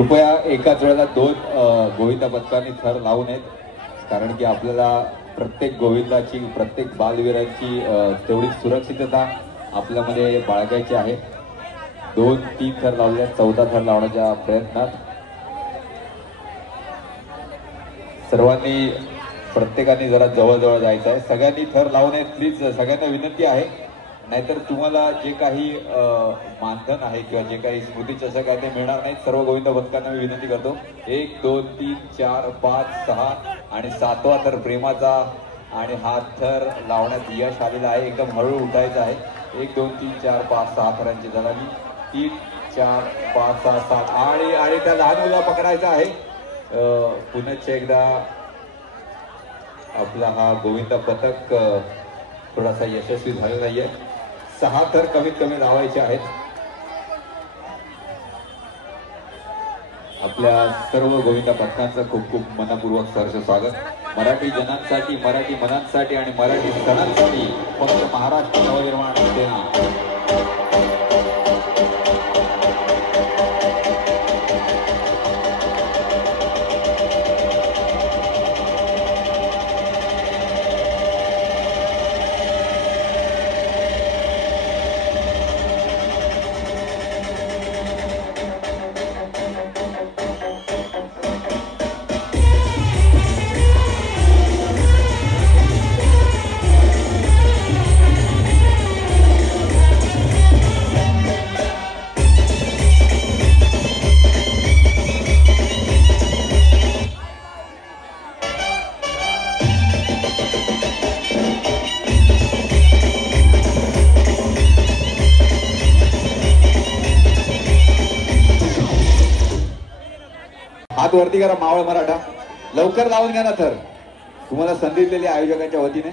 कृपया एकाच वेळेला दोन गोविंदा पथकांनी थर लावू नयेत, कारण की आपल्याला प्रत्येक गोविंदाची प्रत्येक बालवीरांची तेवढी सुरक्षितता आपल्यामध्ये बाळगायची आहे। 2-3 थर लावले, 14 थर लावण्याच्या प्रयत्नात सर्वांनी प्रत्येकाने जरा जवळ जायचं आहे। सगळ्यांनी थर लावू नये प्लीज, सगळ्यांना विनंती आहे, नाहीतर तुम्हाला जे काही मानधन आहे किंवा जे काही स्मृती चषक आहे ते मिळणार नाही। सर्व गोविंद पथकांना मी विनंती करतो, 1 2 3 4 5 6 आणि 7वा थर प्रेमाचा आणि हा थर लावण्यात यश आलेलं आहे। एकदम हळू उठायचं आहे। 1 2 3 4 5 6 थरांची झाली, 3 4 5 6 7 आणि त्या लहान मुलाला पकडायचा आहे। पुन्हा एकदा आपला हा गोविंद पथक थोडासा यशस्वी झालेला नाहीये। 6 थर कमीत कमी लावायचे आहेत। आपल्या सर्व गोविंदा पथकांचं खूप खूप मनपूर्वक सहर्ष स्वागत। मराठी जनांसाठी, मराठी मनांसाठी आणि मराठी सणांसाठी फक्त महाराष्ट्र नवनिर्माण सेना। हात वरती करा मावळ मराठा, लवकर लावून घ्या ना थर, तुम्हाला संधी दिलेली आयोजकांच्या वतीने।